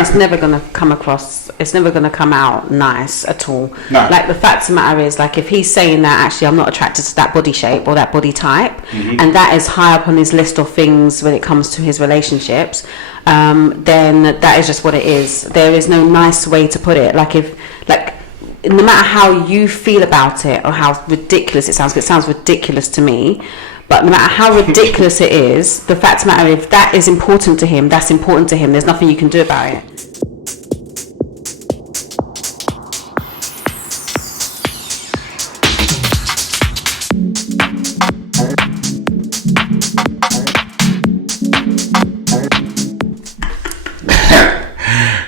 it's never going to come across, it's never going to come out nice at all. No. Like, the fact of the matter is, like, if he's saying that actually I'm not attracted to that body shape or that body type, and that is high up on his list of things when it comes to his relationships, then that is just what it is. There is no nice way to put it. Like, no matter how you feel about it or how ridiculous it sounds ridiculous to me, but no matter how ridiculous it is, the fact of the matter, if that is important to him, that's important to him. There's nothing you can do about it.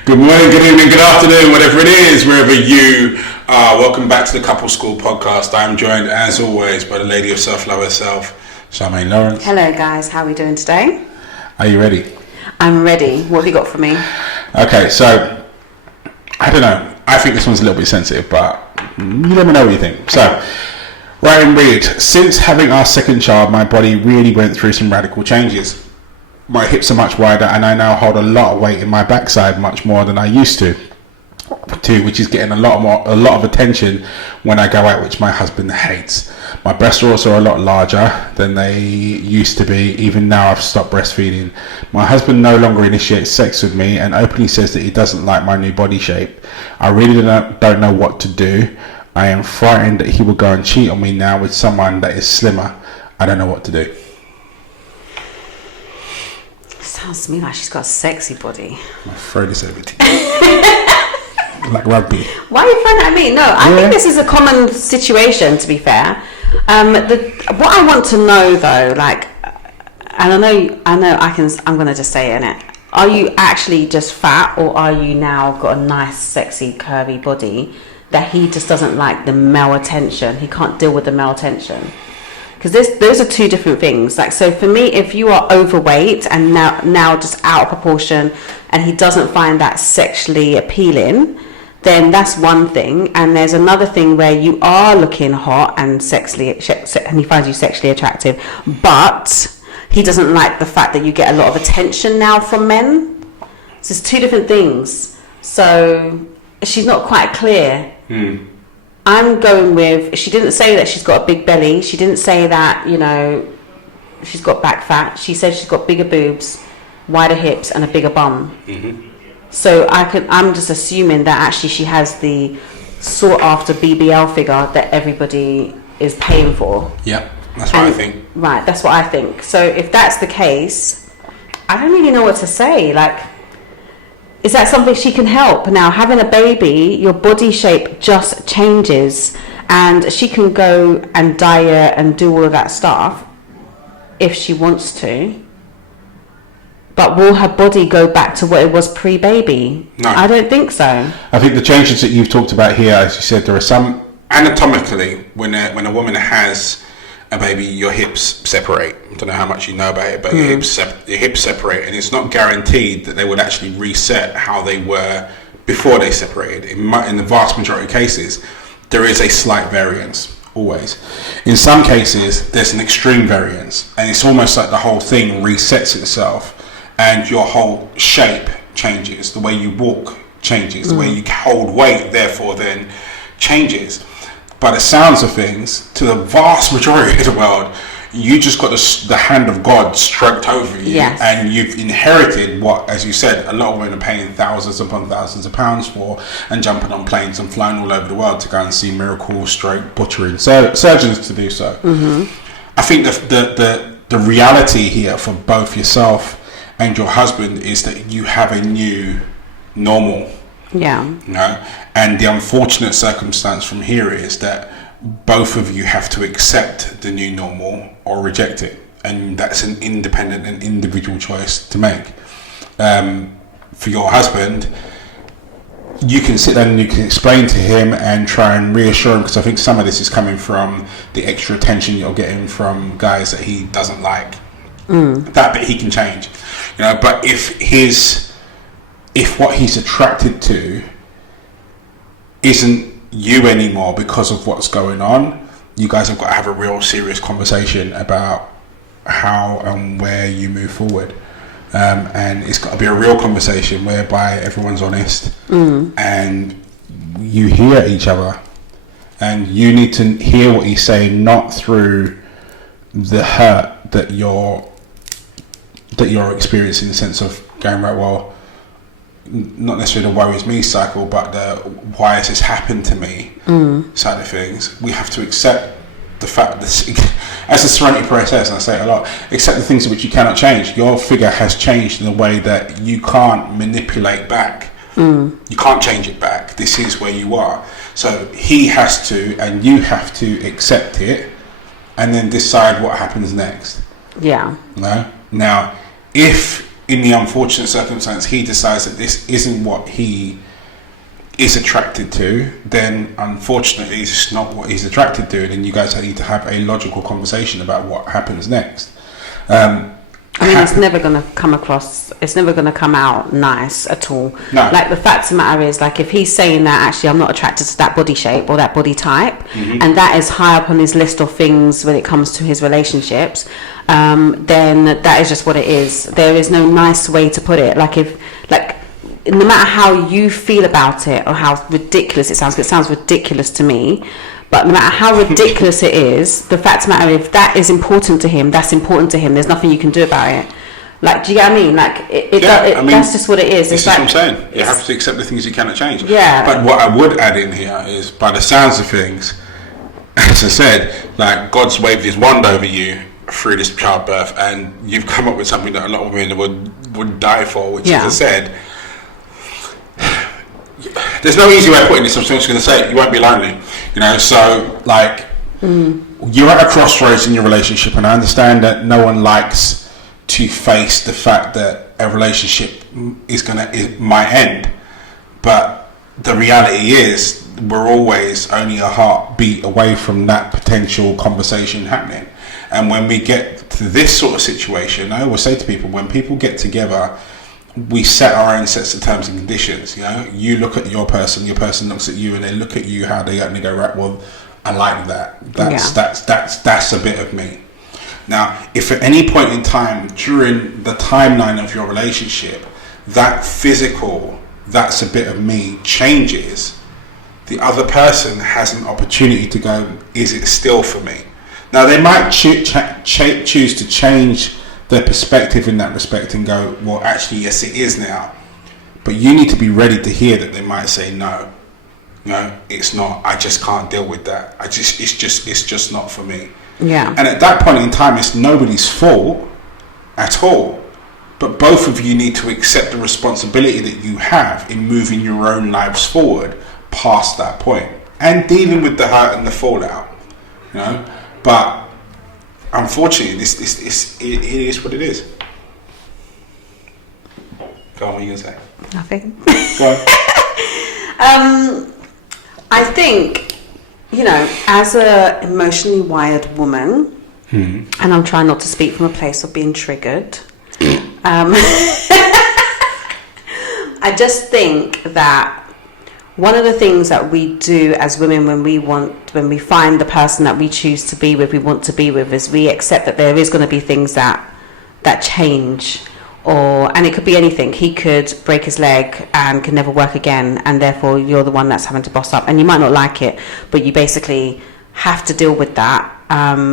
Good morning, good evening, good afternoon, whatever it is, wherever you are. Welcome back to the Couple School Podcast. I'm joined, as always, by the lady of self-love herself, Charmaine Lawrence. Hello, guys. How are we doing today? Are you ready? I'm ready. What have you got for me? Okay, so, I don't know. I think this one's a little bit sensitive, but you let me know what you think. So, write and read. Since having our second child, my body really went through some radical changes. My hips are much wider and I now hold a lot of weight in my backside, much more than I used to, which is getting a lot of attention when I go out, which my husband hates. My breasts are also a lot larger than they used to be. Even now I've stopped breastfeeding. My husband no longer initiates sex with me and openly says that he doesn't like my new body shape. I really don't know what to do. I am frightened that he will go and cheat on me now with someone that is slimmer. I don't know what to do. Sounds to me like she's got a sexy body. My throat is empty. Like rugby. Why are you throwing that at me? No, I think this is a common situation, to be fair. What I want to know, though, like, and I'm going to just say it, innit? Are you actually just fat, or are you now got a nice, sexy, curvy body that he just doesn't like the male attention? He can't deal with the male attention. Because those are two different things. Like, so for me, if you are overweight and now just out of proportion, and he doesn't find that sexually appealing, then that's one thing. And there's another thing where you are looking hot and and he finds you sexually attractive, but he doesn't like the fact that you get a lot of attention now from men. So it's two different things. So she's not quite clear. I'm going with, she didn't say that she's got a big belly. She didn't say that, she's got back fat. She said she's got bigger boobs, wider hips, and a bigger bum. So I'm just assuming that actually she has the sought after BBL figure that everybody is paying for. Yep, that's what I think. Right, that's what I think. So if that's the case, I don't really know what to say. Like, is that something she can help? Now, having a baby, your body shape just changes, and she can go and diet and do all of that stuff if she wants to. But will her body go back to what it was pre-baby? No. I don't think so. I think the changes that you've talked about here, as you said, there are some anatomically, when a woman has a baby, your hips separate. I don't know how much you know about it, but your hips separate, and it's not guaranteed that they would actually reset how they were before they separated. In the vast majority of cases, there is a slight variance, always. In some cases, there's an extreme variance, and it's almost like the whole thing resets itself, and your whole shape changes. The way you walk changes. The way you hold weight, therefore, then changes. By the sounds of things, to the vast majority of the world, you just got the hand of God stroked over you, and you've inherited what, as you said, a lot of women are paying thousands upon thousands of pounds for, and jumping on planes and flying all over the world to go and see miracle stroke butchering surgeons to do so. I think the reality here for both yourself and your husband is that you have a new normal. And the unfortunate circumstance from here is that both of you have to accept the new normal or reject it, and that's an independent and individual choice to make. For your husband, you can sit down and you can explain to him and try and reassure him, because I think some of this is coming from the extra attention you're getting from guys that he doesn't like. That bit he can change, but if what he's attracted to isn't you anymore because of what's going on, you guys have got to have a real serious conversation about how and where you move forward. and it's got to be a real conversation whereby everyone's honest and you hear each other, and you need to hear what he's saying, not through the hurt that you're experiencing, in the sense of going, right, well, not necessarily the woe is me cycle, but the why has this happened to me side of things. We have to accept the fact that, as a serenity process, and I say it a lot, accept the things which you cannot change. Your figure has changed in a way that you can't manipulate back. You can't change it back. This is where you are. So he has to, and you have to accept it, and then decide what happens next. Yeah. No? Now, if in the unfortunate circumstance he decides that this isn't what he is attracted to, then unfortunately it's not what he's attracted to, and then you guys need to have a logical conversation about what happens next. I mean, it's never going to come out nice at all. No. Like, the fact of the matter is, like, if he's saying that actually I'm not attracted to that body shape or that body type, and that is high up on his list of things when it comes to his relationships, then that is just what it is. There is no nice way to put it. Like, no matter how you feel about it or how ridiculous it sounds ridiculous to me, but no matter how ridiculous it is, the fact of the matter, if that is important to him, that's important to him. There's nothing you can do about it. Like, do you get what I mean? Like, that's just what it is. This is like, what I'm saying. You have to accept the things you cannot change. Yeah. But what I would add in here is, by the sounds of things, as I said, like, God's waved his wand over you through this childbirth, and you've come up with something that a lot of women would die for, which, as I said, there's no easy way of putting this. I'm just going to say it, you won't be lonely, so, like, you're at a crossroads in your relationship, and I understand that no one likes to face the fact that a relationship might end, but the reality is we're always only a heartbeat away from that potential conversation happening. And when we get to this sort of situation, I always say to people, when people get together, we set our own sets of terms and conditions. You look at your person looks at you, and they look at you how they go, right, well, I like that. That's a bit of me. Now, if at any point in time during the timeline of your relationship, that physical, that's a bit of me, changes, the other person has an opportunity to go, is it still for me? Now, they might choose to change their perspective in that respect and go, well, actually, yes, it is now. But you need to be ready to hear that they might say, no, it's not. I just can't deal with that. It's just not for me. Yeah. And at that point in time, it's nobody's fault at all. But both of you need to accept the responsibility that you have in moving your own lives forward past that point and dealing with the hurt and the fallout. But unfortunately, it is what it is. Go on, what are you going to say? Nothing. Go on. I think, as a emotionally wired woman, and I'm trying not to speak from a place of being triggered, I just think that one of the things that we do as women when we find the person that we choose to be with, we want to be with, is we accept that there is going to be things that change, and it could be anything. He could break his leg and can never work again, and therefore you're the one that's having to boss up, and you might not like it, but you basically have to deal with that,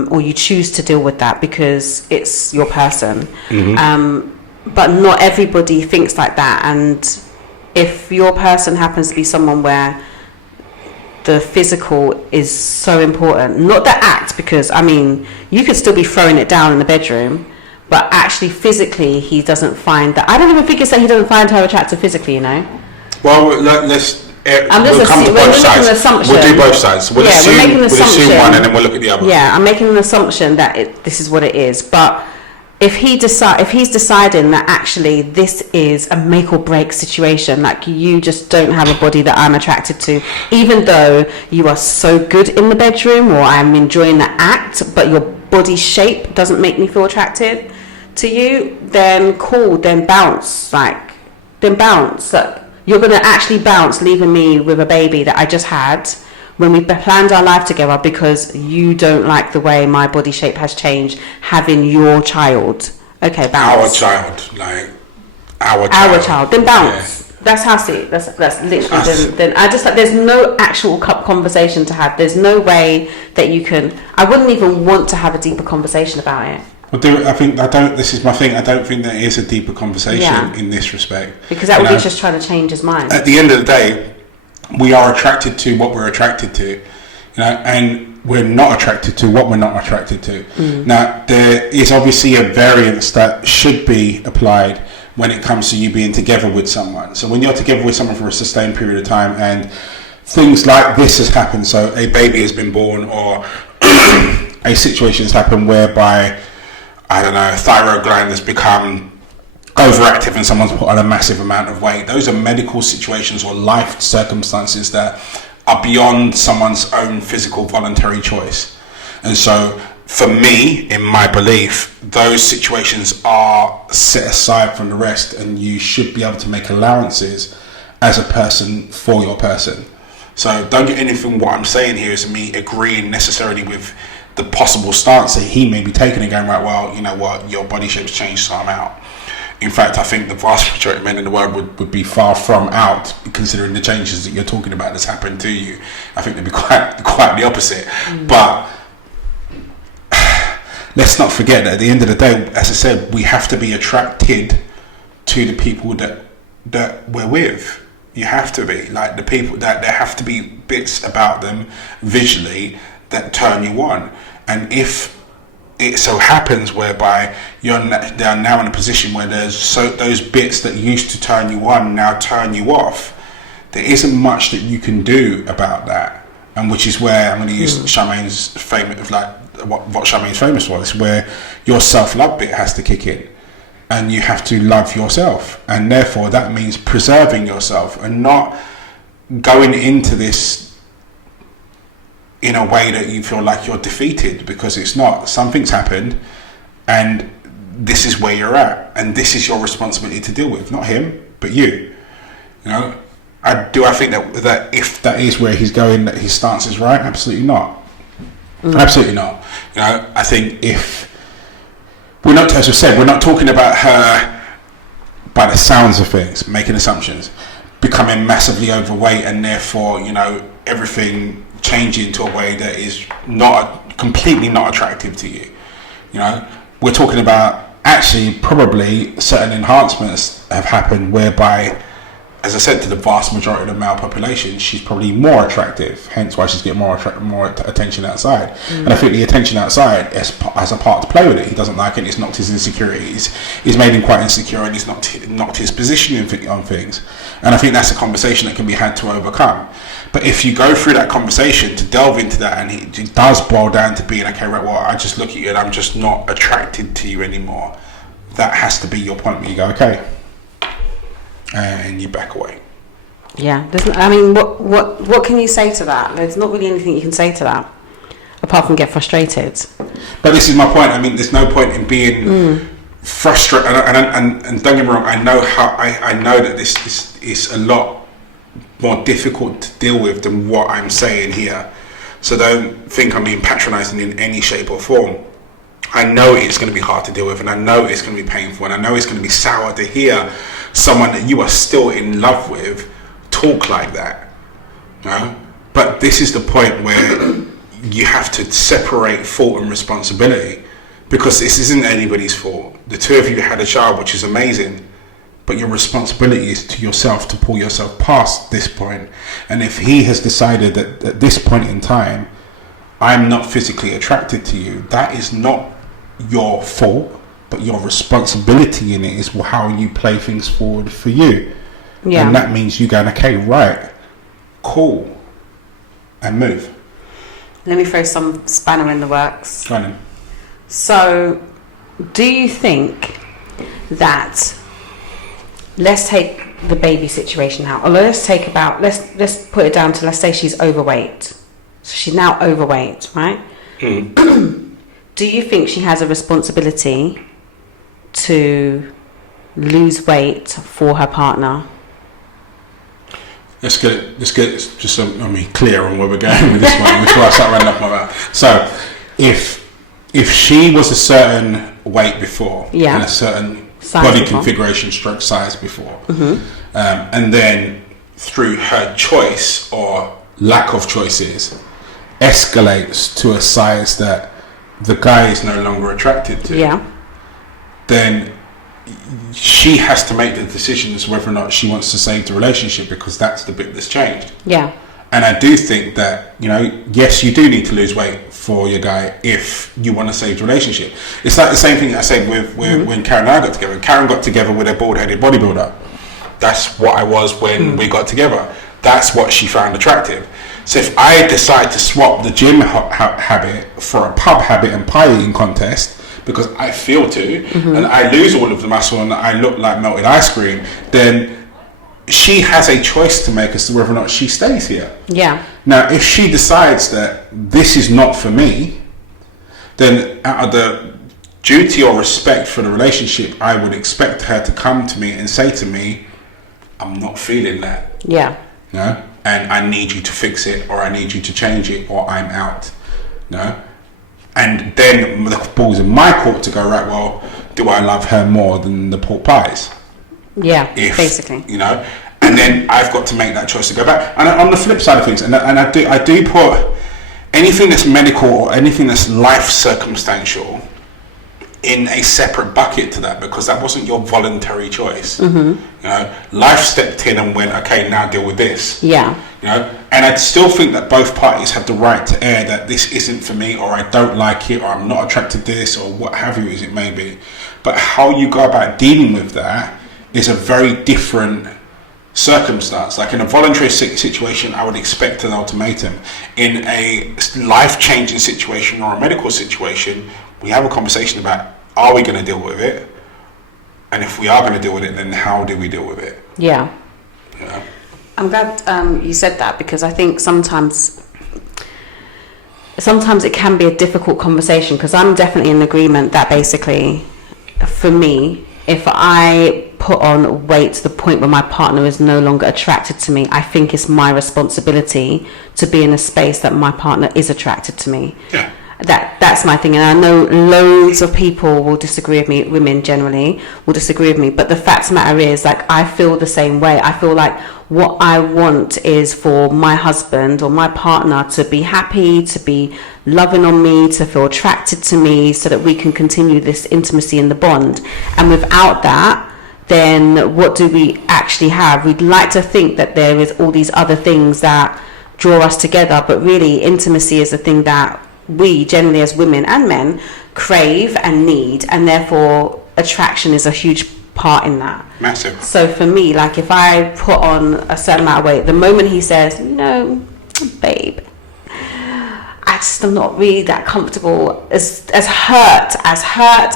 or you choose to deal with that because it's your person. But not everybody thinks like that, and if your person happens to be someone where the physical is so important, not the act, because you could still be throwing it down in the bedroom, but actually physically he doesn't find that. I don't even think it's that he doesn't find her attractive physically, Well, let's we'll come to both sides. We'll do both sides. We'll assume one and then we'll look at the other. Yeah, I'm making an assumption that this is what it is, but if he's deciding that actually this is a make or break situation, like you just don't have a body that I'm attracted to, even though you are so good in the bedroom or I'm enjoying the act, but your body shape doesn't make me feel attracted to you, then cool, then bounce. You're going to actually bounce, leaving me with a baby that I just had when we planned our life together, because you don't like the way my body shape has changed having your child Okay, Our bounce. child, like our Child. Then bounce. That's how I see it. That's literally. Then I just like. There's no actual conversation to have. There's no way that you can. I wouldn't even want to have a deeper conversation about it. Well, this is my thing. I don't think there is a deeper conversation in this respect, because that would be just trying to change his mind. At the end of the day, we are attracted to what we're attracted to, and we're not attracted to what we're not attracted to. Now, there is obviously a variance that should be applied when it comes to you being together with someone. So when you're together with someone for a sustained period of time and things like this has happened, so a baby has been born, or a situation has happened whereby, I don't know, a thyroid gland has become overactive and someone's put on a massive amount of weight. Those are medical situations or life circumstances that are beyond someone's own physical voluntary choice. And so for me, in my belief, those situations are set aside from the rest, and you should be able to make allowances as a person for your person. So don't get anything what I'm saying here is me agreeing necessarily with the possible stance that he may be taking and going, right, well, you know what, your body shape's changed, so I'm out. In fact, I think the vast majority of men in the world would be far from out, considering the changes that you're talking about that's happened to you. I think they'd be quite the opposite. But let's not forget that at the end of the day, as I said, we have to be attracted to the people that we're with. You have to be, like, the people that there have to be bits about them visually that turn you on. And if it so happens whereby they're now in a position where those bits that used to turn you on now turn you off, there isn't much that you can do about that. And which is where I'm going to use Charmaine's famous, like what Charmaine's famous for, is where your self-love bit has to kick in, and you have to love yourself, and therefore that means preserving yourself and not going into this in a way that you feel like you're defeated, because it's not. Something's happened and this is where you're at, and this is your responsibility to deal with, not him but you. I think that if that is where he's going, that his stance is right? Absolutely not. Absolutely not. I think if we're not, as I said, we're not talking about her by the sounds of things, making assumptions, becoming massively overweight and therefore everything changing to a way that is completely not attractive to you. We're talking about actually probably certain enhancements have happened whereby, as I said, to the vast majority of the male population, she's probably more attractive, hence why she's getting more attention outside. And I think the attention outside has a part to play with it. He doesn't like it, it's knocked his insecurities, it's made him quite insecure, and it's knocked his position on things. And I think that's a conversation that can be had to overcome. But if you go through that conversation to delve into that, and it does boil down to being, okay, right, well, I just look at you and I'm just not attracted to you anymore, that has to be your point where you go, okay, and you back away. Yeah, what can you say to that? There's not really anything you can say to that apart from get frustrated. But this is my point. I mean, there's no point in being frustrated. And don't get me wrong, I know that this is a lot more difficult to deal with than what I'm saying here. So don't think I'm being patronising in any shape or form. I know it's going to be hard to deal with, and I know it's going to be painful, and I know it's going to be sour to hear someone that you are still in love with talk like that. But this is the point where you have to separate fault and responsibility, because this isn't anybody's fault. The two of you had a child, which is amazing, but your responsibility is to yourself to pull yourself past this point. And if he has decided that at this point in time, I'm not physically attracted to you, that is not your fault, but your responsibility in it is how you play things forward for you. Yeah. And that means you going, okay, right, cool, and move. Let me throw some spanner in the works. Go on. So, do you think that, let's take the baby situation out, or let's put it down to, let's say she's overweight. So she's now overweight, right? Do you think she has a responsibility to lose weight for her partner? Let's get just clear on where we're going with this one before I start running off my mouth. So, if she was a certain weight before, Yeah. and a certain Size body before. configuration stroke size before, and then through her choice or lack of choices, escalates to a size that the guy is no longer attracted to, Yeah. then she has to make the decisions whether or not she wants to save the relationship, because that's the bit that's changed. Yeah. And I do think that, yes, you do need to lose weight for your guy if you want to save the relationship. It's like the same thing I said with when Karen and I got together. Karen got together with a bald-headed bodybuilder. That's what I was when we got together. That's what she found attractive. So if I decide to swap the gym habit for a pub habit and pie eating contest, because I feel to, and I lose all of the muscle and I look like melted ice cream, then she has a choice to make as to whether or not she stays here. Yeah. Now, if she decides that this is not for me, then out of the duty or respect for the relationship, I would expect her to come to me and say to me, I'm not feeling that. Yeah. And I need you to fix it, or I need you to change it, or I'm out. And then the ball's in my court to go, right, well, do I love her more than the pork pies? Yeah, basically. And then I've got to make that choice to go back. And on the flip side of things, and I do put anything that's medical or anything that's life circumstantial in a separate bucket to that, because that wasn't your voluntary choice. Life stepped in and went, okay, now deal with this. Yeah. And I still think that both parties have the right to air that this isn't for me, or I don't like it, or I'm not attracted to this, or what have you as it may be. But how you go about dealing with that is a very different circumstance. Like in a voluntary situation, I would expect an ultimatum. In a life-changing situation or a medical situation, we have a conversation about, are we going to deal with it? And if we are going to deal with it, then how do we deal with it? Yeah. I'm glad you said that, because I think sometimes it can be a difficult conversation, because I'm definitely in agreement that basically, for me, if I put on weight to the point where my partner is no longer attracted to me, I think it's my responsibility to be in a space that my partner is attracted to me. Yeah. That's my thing, and I know loads of people will disagree with me, women generally will disagree with me, but the fact of the matter is, like, I feel the same way. I feel like what I want is for my husband or my partner to be happy, to be loving on me, to feel attracted to me, so that we can continue this intimacy in the bond. And without that, then what do we actually have? We'd like to think that there is all these other things that draw us together, but really intimacy is the thing that we generally as women and men crave and need, and therefore attraction is a huge part in that. Massive. So for me, like, if I put on a certain amount of weight, the moment he says, babe, I just am not really that comfortable, as hurt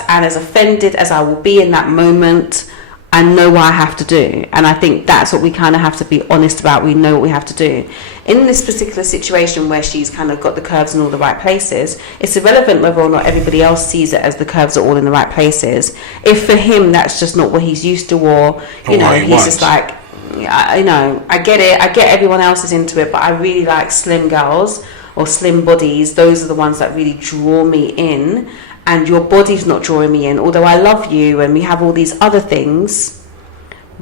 and as offended as I will be in that moment, I know what I have to do. And I think that's what we kind of have to be honest about. We know what we have to do. In this particular situation where she's kind of got the curves in all the right places, it's irrelevant whether or not everybody else sees it as the curves are all in the right places. If for him that's just not what he's used to, or he's just like, I get it, I get everyone else is into it, but I really like slim girls or slim bodies. Those are the ones that really draw me in. And your body's not drawing me in, although I love you and we have all these other things,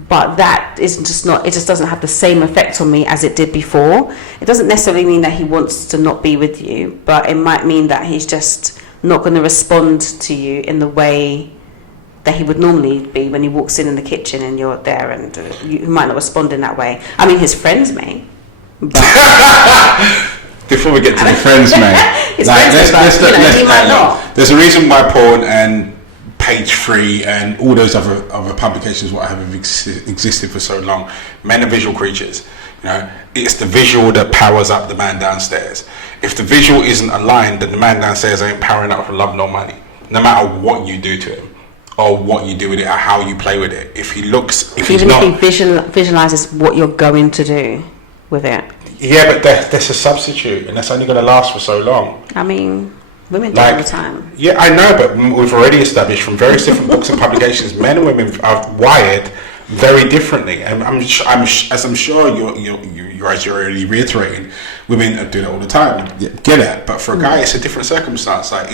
but that isn't just not, it just doesn't have the same effect on me as it did before. It doesn't necessarily mean that he wants to not be with you, but it might mean that he's just not going to respond to you in the way that he would normally be when he walks in the kitchen and you're there, and you might not respond in that way. I mean, his friends may, but before we get to the friends, mate, there's a reason why porn and Page 3 and all those other publications what have existed for so long. Men are visual creatures. It's the visual that powers up the man downstairs. If the visual isn't aligned, then the man downstairs ain't powering up for love nor money. No matter what you do to him, or what you do with it, or how you play with it. If he visualizes what you're going to do with it. Yeah, but there's a substitute, and that's only going to last for so long. I mean, women do it all the time. Yeah, I know, but we've already established from various different books and publications, men and women are wired very differently. And as I'm sure you're already reiterating, women do that all the time. Get it? But for a guy, it's a different circumstance. Like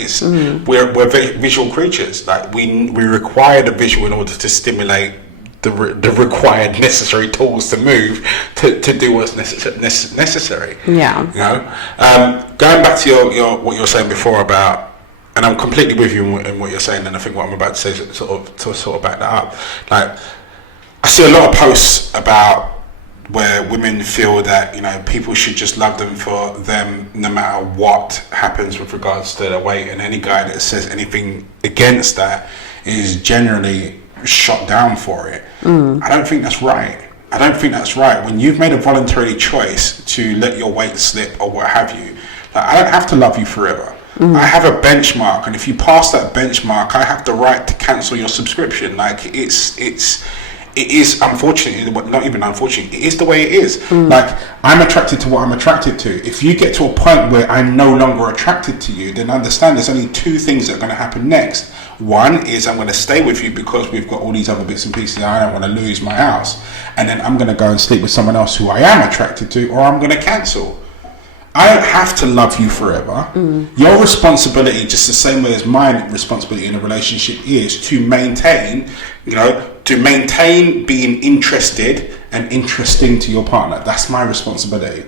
we're visual creatures. Like we require the visual in order to stimulate the required necessary tools to move to do what's necessary. Yeah. You know, going back to your what you were saying before about, and I'm completely with you in what you're saying, and I think what I'm about to say is sort of back that up. Like, I see a lot of posts about where women feel that, you know, people should just love them for them no matter what happens with regards to their weight, and any guy that says anything against that is generally shot down for it. I don't think that's right. I don't think that's right. When you've made a voluntary choice to let your weight slip or what have you, like, I don't have to love you forever. I have a benchmark, and if you pass that benchmark, I have the right to cancel your subscription. Like, it is unfortunately, not even unfortunately, it is the way it is. Like, I'm attracted to what I'm attracted to. If you get to a point where I'm no longer attracted to you, then understand there's only two things that are going to happen next. One is I'm going to stay with you because we've got all these other bits and pieces and I don't want to lose my house. And then I'm going to go and sleep with someone else who I am attracted to, or I'm going to cancel. I don't have to love you forever. Your responsibility, just the same way as my responsibility in a relationship, is to maintain, being interested and interesting to your partner. That's my responsibility.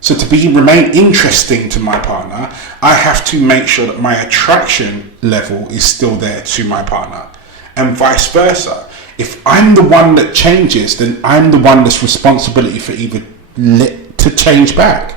So to remain interesting to my partner, I have to make sure that my attraction level is still there to my partner, and vice versa. If I'm the one that changes, then I'm the one that's responsibility for either to change back.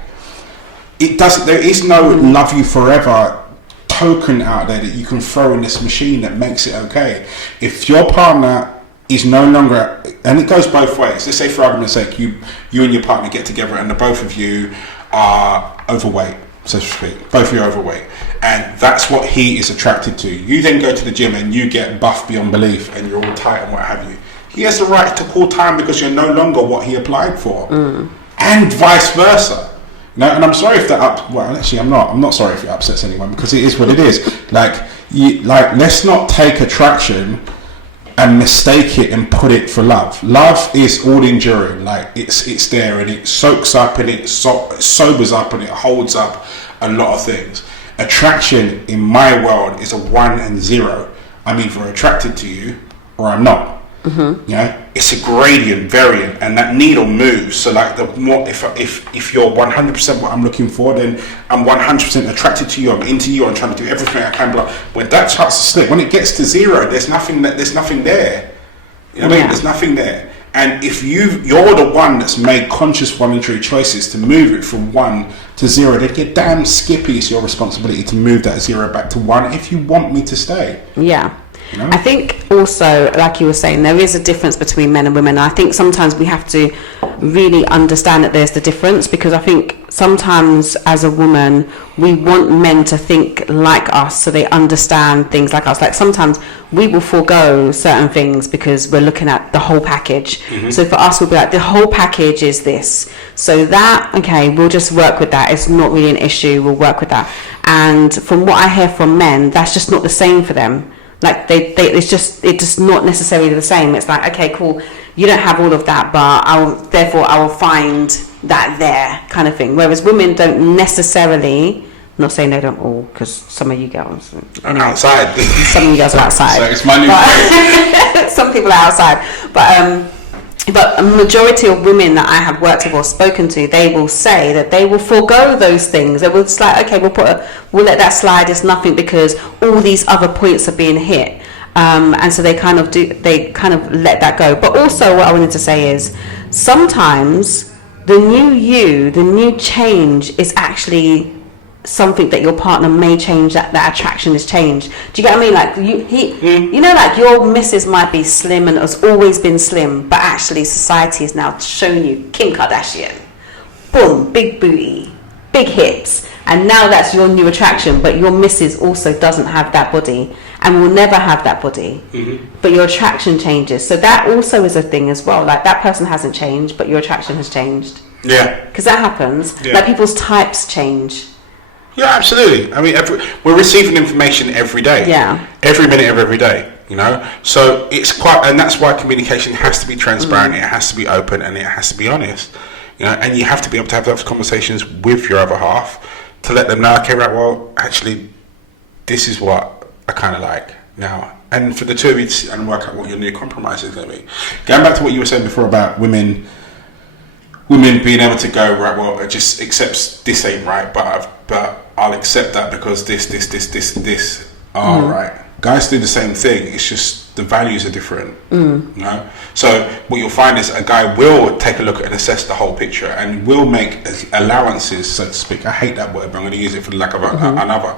There is no love you forever token out there that you can throw in this machine that makes it okay. If your partner is no longer, and it goes both ways. Let's say, for argument's sake, you and your partner get together and the both of you are overweight, so to speak. Both of you are overweight, and that's what he is attracted to. You then go to the gym and you get buff beyond belief and you're all tight and what have you. He has the right to call time because you're no longer what he applied for, and vice versa. No, and I'm sorry if that I'm not sorry if it upsets anyone, because it is what it is. Let's not take attraction and mistake it and put it for love. Love is all enduring. Like, it's there, and it soaks up and it sobers up and it holds up a lot of things. Attraction in my world is a 1 and 0. I'm either attracted to you or I'm not. You know, it's a gradient variant, and that needle moves. So like, the more if you're 100% what I'm looking for, then I'm 100% attracted to you. I'm into you. I'm trying to do everything I can. But when that starts to slip, when it gets to 0, there's nothing there. You know what I mean? There's nothing there. And if you're the one that's made conscious voluntary choices to move it from 1 to 0, then get damn skippy. It's your responsibility to move that 0 back to 1 if you want me to stay. Yeah. You know? I think also, like you were saying, there is a difference between men and women. I think sometimes we have to really understand that there's the difference, because I think sometimes as a woman we want men to think like us, so they understand things like us. Like, sometimes we will forego certain things because we're looking at the whole package. So for us, we'll be like, the whole package is this, so that, okay, we'll just work with that. It's not really an issue, we'll work with that. And from what I hear from men, that's just not the same for them. Like, it's just not necessarily the same. It's like, okay, cool, you don't have all of that, but I will find that there, kind of thing. Whereas women don't necessarily, I'm not saying they don't all, because some of you girls anyway, outside. Some of you girls are outside. So it's my new some people are outside, but a majority of women that I have worked with or spoken to, they will say that they will forego those things. They will just like, okay, we'll let that slide. It's nothing, because all these other points are being hit, and so they kind of let that go. But also, what I wanted to say is, sometimes the new change is actually something that your partner may change, that attraction is changed. Do you get what I mean? Like, you know, like, your missus might be slim and has always been slim, but actually society has now shown you Kim Kardashian, boom, big booty, big hips, and now that's your new attraction. But your missus also doesn't have that body and will never have that body, but your attraction changes. So that also is a thing as well. Like, that person hasn't changed, but your attraction has changed. Yeah, because that happens. Like, people's types change. Yeah, absolutely. I mean, we're receiving information every day. Yeah. Every minute of every day. You know, so it's quite, and that's why communication has to be transparent. It has to be open, and it has to be honest. You know, and you have to be able to have those conversations with your other half to let them know, okay, right, well, actually, this is what I kind of like now. And for the two of you to sit and work out what your new compromise is going to be. Going back to what you were saying before about women being able to go, right, well, it just accepts this ain't right, but I'll accept that because this. All right. Guys do the same thing. It's just the values are different. You know. So what you'll find is a guy will take a look and assess the whole picture and will make allowances, so to speak. I hate that word, but I'm going to use it for the lack of another,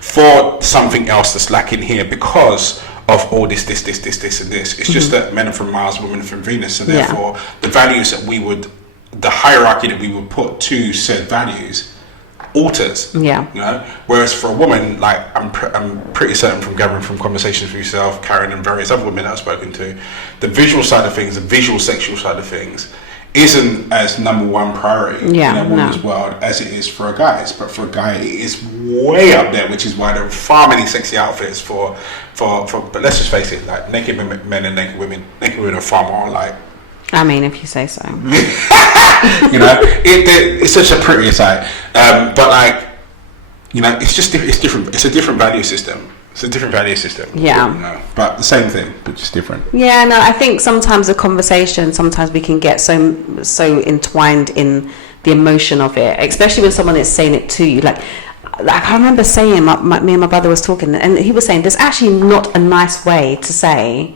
for something else that's lacking here because of all this, and this. It's just that men are from Mars, women are from Venus, and therefore the values that the hierarchy that we would put to said values alters. You know, whereas for a woman, like I'm pretty certain from gathering from conversations with yourself, Karen, and various other women I've spoken to, the visual side of things, the visual sexual side of things, isn't as number one priority in a woman's world as it is for a guy's. But for a guy, it is way up there, which is why there are far many sexy outfits for. But let's just face it, like naked men and naked women are far more like. I mean, if you say so. You know, it's such a prettier sight. But like, you know, it's different. It's a different value system. Yeah. You know, but the same thing, but just different. Yeah, no, I think sometimes the conversation, sometimes we can get so entwined in the emotion of it, especially when someone is saying it to you. Like I remember saying, me and my brother was talking, and he was saying, there's actually not a nice way to say,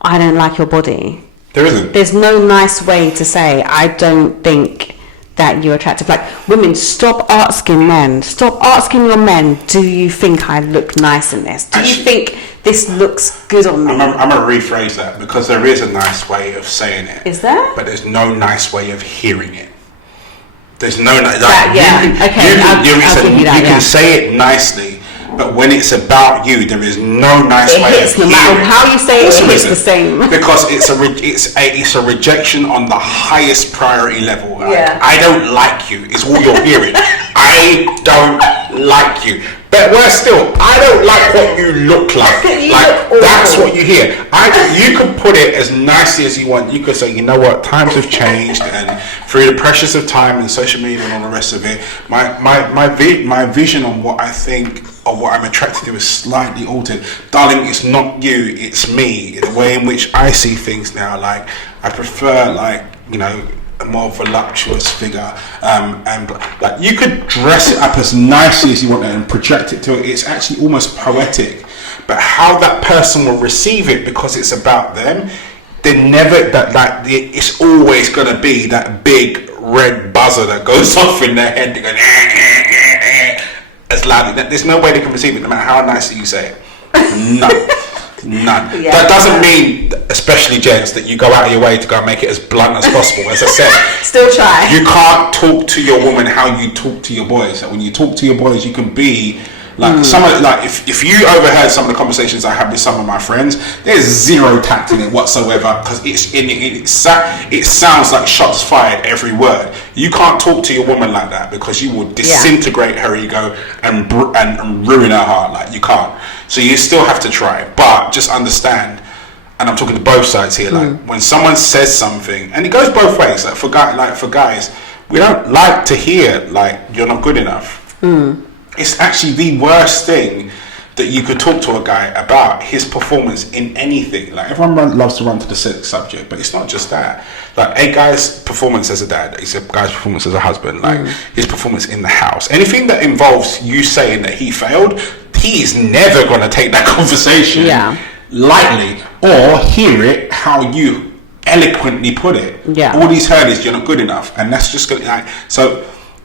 I don't like your body. There isn't. There's no nice way to say, I don't think that you're attractive. Like, women, stop asking your men, do you think I look nice in this? Do you think this looks good on me? I'm going to rephrase that, because there is a nice way of saying it. Is there? But there's no nice way of hearing it. There's no nice... You can say it nicely, but when it's about you, there is no nice way of hearing it. No matter how you say it, it's the same. Because it's a rejection on the highest priority level. Yeah. I don't like you is all you're hearing. I don't like you. But worse still, I don't like what you look like. That's what you hear. You can put it as nicely as you want. You could say, you know what, times have changed, and through the pressures of time and social media and all the rest of it, my vision on what I think or what I'm attracted to is slightly altered. Darling, it's not you, it's me. The way in which I see things now, like I prefer, like, you know, a more voluptuous figure, and like you could dress it up as nicely as you want and project it to it. It's actually almost poetic, but how that person will receive it, because it's about them, it's always going to be that big red buzzer that goes off in their head. They go as loudly. There's no way they can receive it, no matter how nicely you say it. None. Yeah, that doesn't mean, especially gents, that you go out of your way to go and make it as blunt as possible. As I said, still try. You can't talk to your woman how you talk to your boys. Like when you talk to your boys, you can be like if you overheard some of the conversations I have with some of my friends, there's zero tact in it whatsoever, because it sounds like shots fired every word. You can't talk to your woman like that, because you will disintegrate her ego and ruin her heart. Like you can't. So you still have to try, but just understand, and I'm talking to both sides here, like when someone says something, and it goes both ways, like for guys, we don't like to hear like you're not good enough. It's actually the worst thing that you could talk to a guy about, his performance in anything. Like everyone loves to run to the sex subject, but it's not just that. Like a guy's performance as a dad, it's a guy's performance as a husband, like his performance in the house, anything that involves you saying that he failed, he's never going to take that conversation lightly or hear it how you eloquently put it. All he's heard is you're not good enough, and that's just going to so.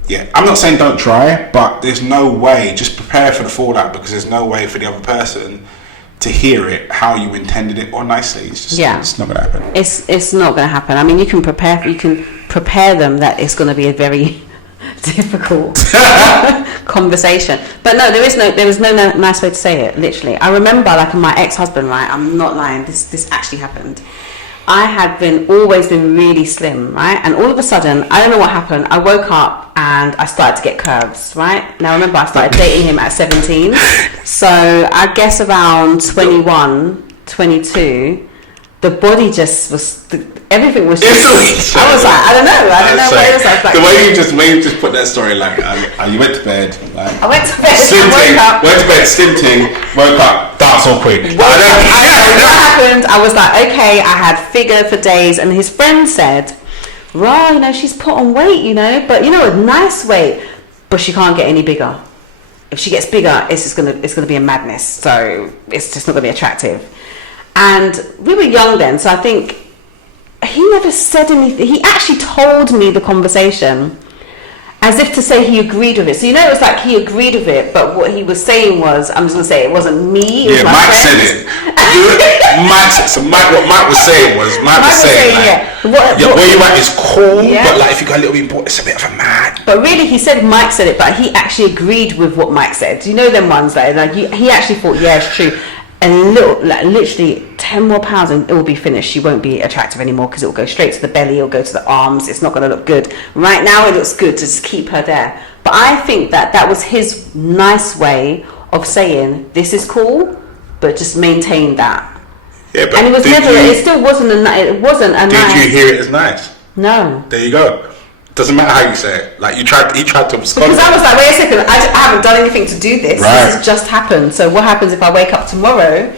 Yeah, I'm not saying don't try, but there's no way. Just prepare for the fallout, because there's no way for the other person to hear it how you intended it or nicely. It's just it's not going to happen. It's not going to happen. I mean, you can prepare them that it's going to be a very difficult conversation. But no, there was no nice way to say it. Literally, I remember like my ex-husband. Right, I'm not lying. This actually happened. I had always been really slim, right? And all of a sudden, I don't know what happened. I woke up and I started to get curves, right? Now remember, I started dating him at 17, so I guess around 21, 22, the body just was, everything was just, I was like, I don't know what it was. I was like, the way you just put that story, like, you went to bed, like, I went to bed, stinting, woke up, that's all quick. What happened, I was like, okay, I had figure for days, and his friend said, right, you know, she's put on weight, you know, but you know, a nice weight, but she can't get any bigger. If she gets bigger, it's gonna be a madness. So it's just not gonna be attractive. And we were young then, so I think he never said anything. He actually told me the conversation as if to say he agreed with it. So you know, it was like he agreed with it, but what he was saying was, I'm just gonna say, it wasn't me. It was my Mike friends. said it. What Mike was saying was, what you write is cool, but like if you go a little bit more, it's a bit of a mad. But really, he said Mike said it, but he actually agreed with what Mike said. You know them ones that like he actually thought, yeah, it's true. And literally 10 more pounds and it will be finished. She won't be attractive anymore because it will go straight to the belly, it'll go to the arms. It's not going to look good. Right now it looks good to just keep her there. But I think that was his nice way of saying, this is cool, but just maintain that. Yeah, but and it was it still wasn't a nice. Did you hear it as nice? No. There you go. Doesn't matter how you say it. Like he tried to abscond. Because I was like, wait a second, I haven't done anything to do this. Right. This has just happened. So what happens if I wake up tomorrow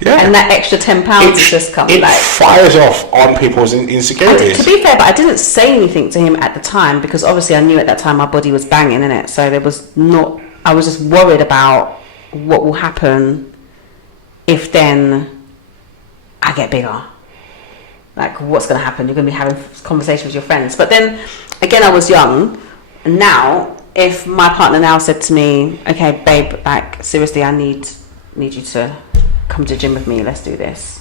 and that extra £10 has just come? It fires off on people's insecurities. To be fair, but I didn't say anything to him at the time because obviously I knew at that time my body was banging, innit? So there was not. I was just worried about what will happen if then I get bigger. Like, what's going to happen? You're going to be having conversations with your friends. But then, again, I was young. And now, if my partner now said to me, okay, babe, like, seriously, I need you to come to the gym with me. Let's do this.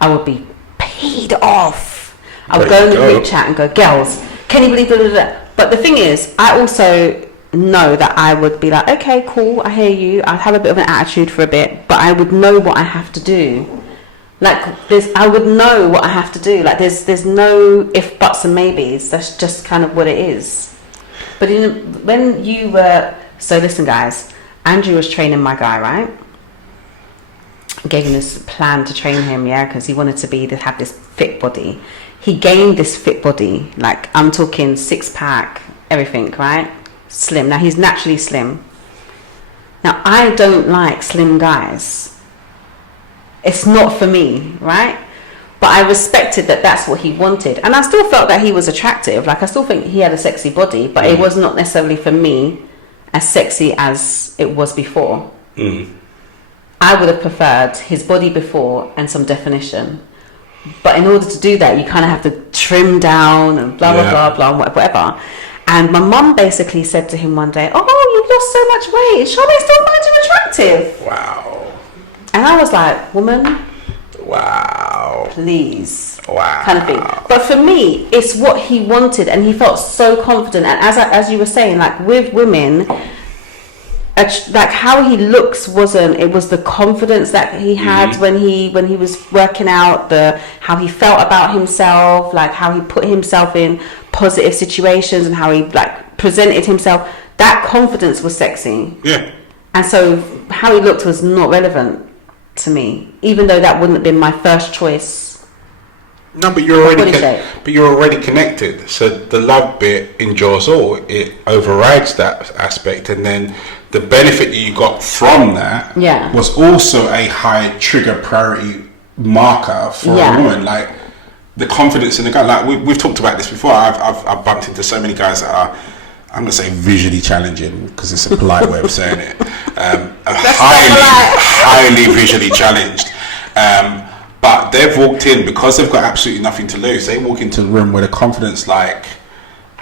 I would be paid off. I would go in the group chat and go, girls, can you believe that? But the thing is, I also know that I would be like, okay, cool, I hear you. I'd have a bit of an attitude for a bit. But I would know what I have to do. Like I would know what I have to do. Like there's no if, buts and maybes. That's just kind of what it is. But when you were, so listen guys, Andrew was training my guy, right? Gave him this plan to train him, yeah, because he wanted to have this fit body. He gained this fit body, like I'm talking 6-pack, everything, right? Slim. Now he's naturally slim. Now I don't like slim guys. It's not for me, right? But I respected that that's what he wanted. And I still felt that he was attractive. Like, I still think he had a sexy body, but it was not necessarily for me as sexy as it was before. I would have preferred his body before and some definition. But in order to do that, you kind of have to trim down and blah, blah, blah, blah, whatever. And my mum basically said to him one day, oh, you lost so much weight. Shall I still find you attractive? Wow. And I was like, woman, wow, please, wow, kind of thing. But for me, it's what he wanted, and he felt so confident. And as you were saying, like with women, like how he looks wasn't. It was the confidence that he had when he was working out, how he felt about himself, like how he put himself in positive situations, and how he like presented himself. That confidence was sexy. Yeah. And so how he looked was not relevant to me, even though that wouldn't have been my first choice. No, but you're already connected. So the love bit endures all. It overrides that aspect, and then the benefit that you got from that was also a high trigger priority marker for a woman. Like the confidence in the guy. Like we've talked about this before. I've bumped into so many guys that are, I'm gonna say, visually challenging because it's a polite way of saying it. Highly visually challenged. But they've walked in because they've got absolutely nothing to lose. They walk into the room with a confidence like,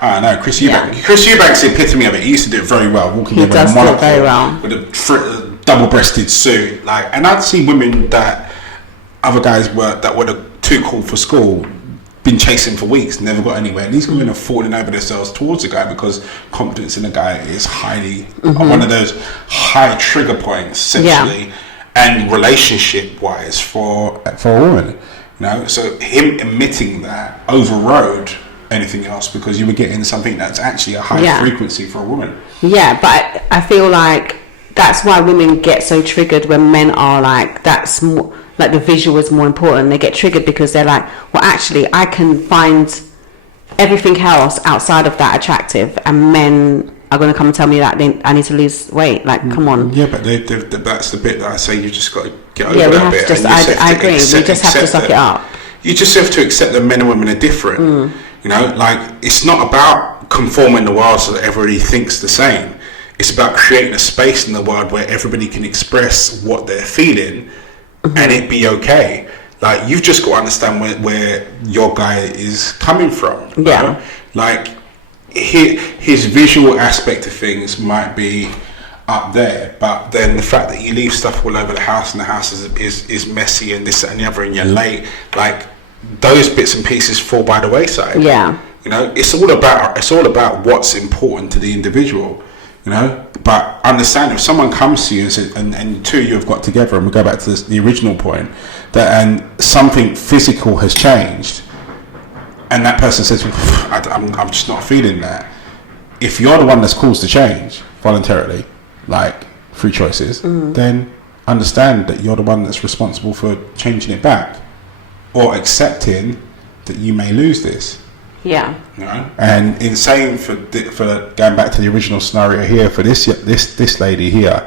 I don't know, Chris Eubank. Yeah. Chris Eubank's the epitome of it. He used to do it very well. Walking in with a monocle, with a double-breasted suit. Like, and I'd see women that other guys were too cool for school, been chasing for weeks, never got anywhere. And these women are falling over themselves towards the guy because confidence in the guy is highly one of those high trigger points sexually and relationship wise for a woman. You know, so him admitting that overrode anything else, because you were getting something that's actually a high frequency for a woman. Yeah, but I feel like that's why women get so triggered when men are like, that's more like the visual is more important. They get triggered because they're like, well, actually, I can find everything else outside of that attractive, and men are going to come and tell me that I need to lose weight. Like, come on. Yeah, but that's the bit that I say you just got to get over we that have bit. to I agree. We just have to suck it up. You just have to accept that men and women are different. You know, like, it's not about conforming the world so that everybody thinks the same. It's about creating a space in the world where everybody can express what they're feeling and it be okay. Like, you've just got to understand where your guy is coming from. Yeah. Right? Like, his visual aspect of things might be up there, but then the fact that you leave stuff all over the house and the house is messy and this, that, and the other, and you're late, like, those bits and pieces fall by the wayside. Yeah. You know, it's all about what's important to the individual. You know, but understand, if someone comes to you and says, and two of you have got together, and we go back to the original point, that and something physical has changed, and that person says, I'm just not feeling that. If you're the one that's caused the change voluntarily, like through choices, then understand that you're the one that's responsible for changing it back, or accepting that you may lose this. Yeah. You know? And in saying for going back to the original scenario here, for this lady here,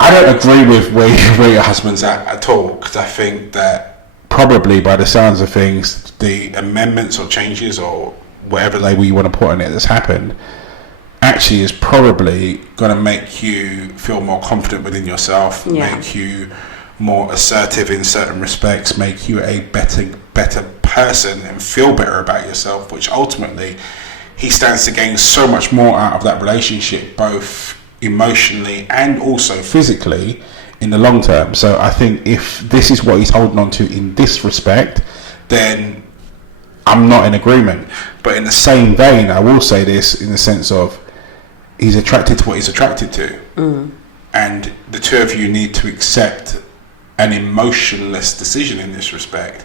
I don't agree with where your husband's at all, because I think that probably by the sounds of things, the amendments or changes or whatever label you want to put on it that's happened actually is probably going to make you feel more confident within yourself, make you more assertive in certain respects, make you a better person and feel better about yourself, which ultimately he stands to gain so much more out of that relationship, both emotionally and also physically in the long term. So I think if this is what he's holding on to in this respect, then I'm not in agreement. But in the same vein, I will say this in the sense of he's attracted to what he's attracted to, and the two of you need to accept an emotionless decision in this respect,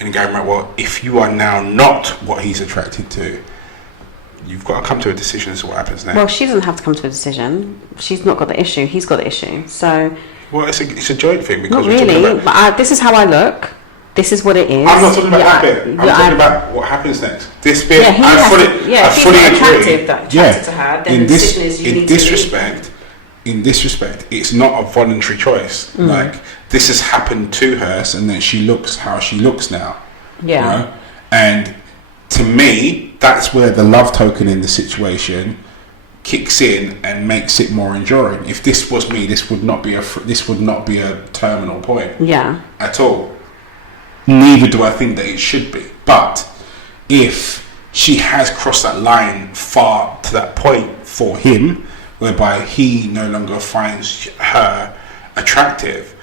and going, right, well, if you are now not what he's attracted to, you've got to come to a decision as to what happens next. Well, she doesn't have to come to a decision. She's not got the issue. He's got the issue. So. Well, it's a joint thing, because not really. But this is how I look. This is what it is. I'm not talking about that bit. I'm talking about what happens next. This bit, I fully agree. Attracted to her, then the decision is you need to leave. In this respect, it's not a voluntary choice. Like, this has happened to her, and then she looks how she looks now. Yeah. You know? And to me, that's where the love token in the situation kicks in and makes it more enduring. If this was me, this would not be a terminal point. Yeah. At all. Neither do I think that it should be. But if she has crossed that line far to that point for him, whereby he no longer finds her attractive,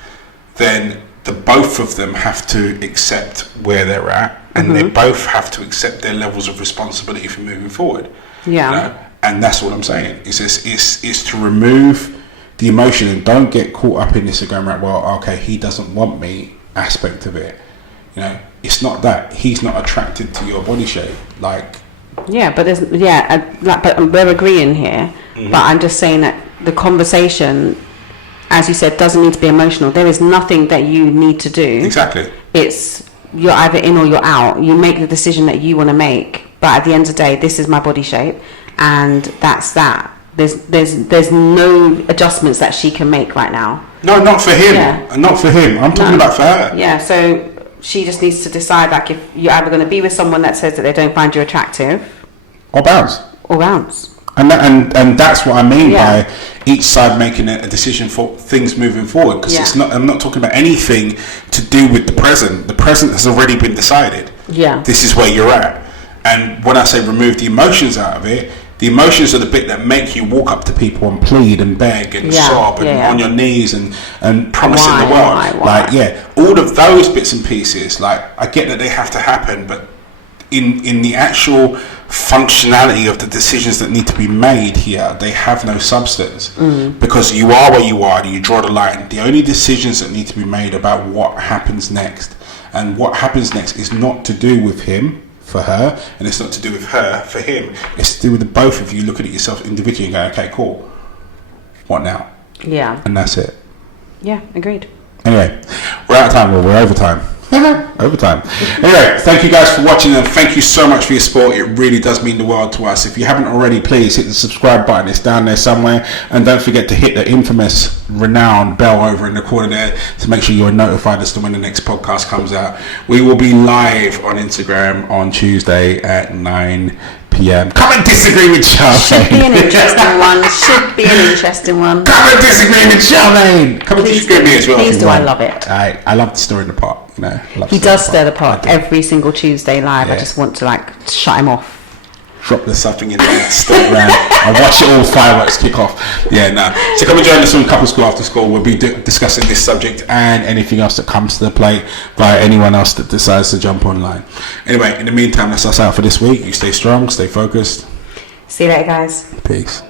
then the both of them have to accept where they're at, and they both have to accept their levels of responsibility for moving forward. Yeah. You know? And that's what I'm saying. It's to remove the emotion and don't get caught up in this and going, right, well, okay, he doesn't want me aspect of it. You know, it's not that he's not attracted to your body shape. Like, yeah, but there's but we're agreeing here. But I'm just saying that the conversation, as you said, doesn't need to be emotional. There is nothing that you need to do. Exactly. It's you're either in or you're out. You make the decision that you want to make. But at the end of the day, this is my body shape, and that's that. There's no adjustments that she can make right now. No, not for him. Yeah. Not for him. I'm talking about for her. Yeah. So she just needs to decide, like, if you're either going to be with someone that says that they don't find you attractive, or bounce. And that's what I mean by each side making a decision for things moving forward. Because it's not. I'm not talking about anything to do with the present. The present has already been decided. Yeah. This is where you're at. And when I say remove the emotions out of it, the emotions are the bit that make you walk up to people and plead and beg and sob and on your knees and promising the world. Why? All of those bits and pieces. Like, I get that they have to happen, but in the actual functionality of the decisions that need to be made here, they have no substance, because you are where you are and you draw the line. The only decisions that need to be made about what happens next, and what happens next is not to do with him for her, and it's not to do with her for him. It's to do with the both of you looking at yourself individually and going, okay, cool, what now? Yeah. And that's it. Yeah, agreed. Anyway, we're out of time. Well, we're over time. Overtime. Anyway, thank you guys for watching, and thank you so much for your support. It really does mean the world to us. If you haven't already, please hit the subscribe button. It's down there somewhere, and don't forget to hit the infamous, renowned bell over in the corner there to make sure you're notified as to when the next podcast comes out. We will be live on Instagram on Tuesday at 9 p.m. Come and disagree with Charmaine. Should be an interesting one. Should be an interesting one. Come and disagree with Charmaine. Come and disagree with me as well. Please do. I love it. I love the stir in the pot. You know, he does stir the pot every single Tuesday live. I just want to shut him off. Drop the something in there, stick around, and watch it all fireworks kick off. Yeah, no. So come and join us on Couple School After School. We'll be discussing this subject and anything else that comes to the plate by anyone else that decides to jump online. Anyway, in the meantime, that's us out for this week. You stay strong, stay focused. See you later, guys. Peace.